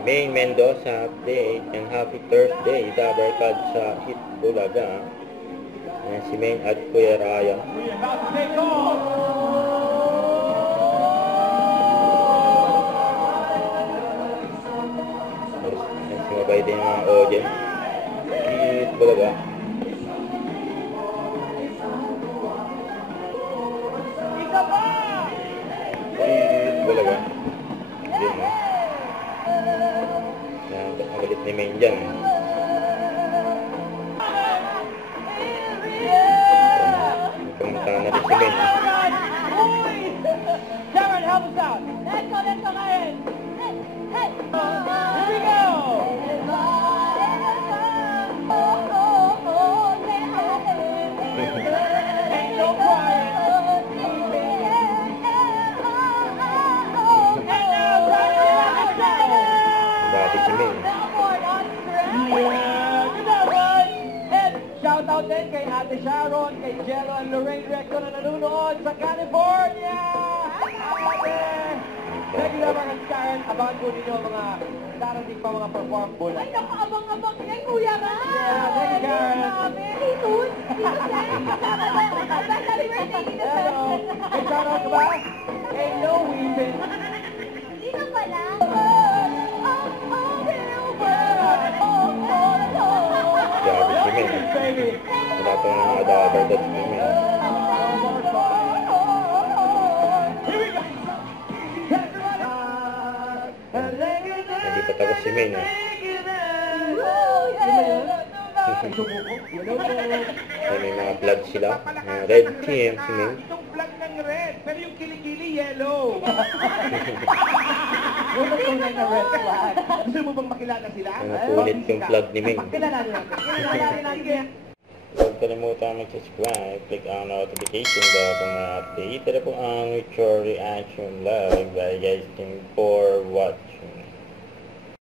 Main Mendoza update and happy Thursday sa Barkad sa Hit Bulaga. Ayan si Main at Kuya Ryan. Ayan si mabay din yung mga audience. Hit Bulaga. Hit Bulaga. Yun mo. Magalit ni Main dyan. Pumunta na rin si Main. Sharon, help us out. Let's go, Ryan. Hey, here we go. Ain't no crying. Bati si Main. Shout out din kay Ate Sharon, kay Jello and Lorraine Recto na nanonood sa California! Ate! Thank you naman ang Karen. Abangan po ninyo mga darating pa mga perform bulan. Ay, nakaabang-abang yan, Kuya Ran! Yeah, thank you, Karen. Itus! Happy birthday, Tito Sen! Hello! May shout out ka ba? Hey, no weeping. Hindi ka pala. Grabe si Main. Baby! Wala pa nga mga dabar dad si Main. Here we go! Hindi pa tapos si Main. May mga vlog sila. Red team si Main. Itong flag ng red, pero yung kilikili yellow. Yung tunay na red flag. Gusto mo bang makilala sila? Napulit yung vlog ni Main. Kilala natin. Kilala natin. Huwag kalimutan mag-subscribe, click ang notification bell para ma-update. Ito na po ang Mutual Reaction Live. Bye guys, thank you for watching.